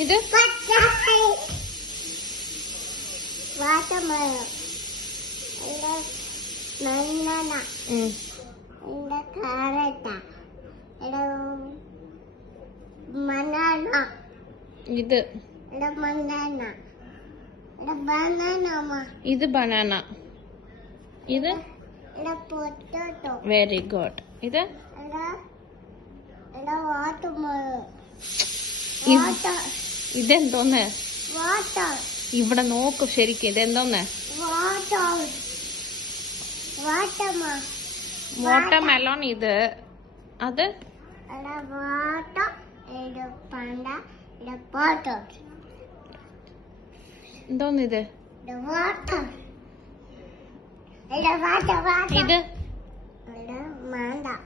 ഇത് ഇത് ഇത് ബനാന. ഇത് വെരി ഗുഡ്. ഇത് ഇതെന്തോന്ന്? ഇവിടെ നോക്ക് ശരിക്കും. ഇതെന്തോന്ന്? വാട്ടർമെലോൺ. ഇത് അത് എന്തോന്ന്? ഇത് ഇത്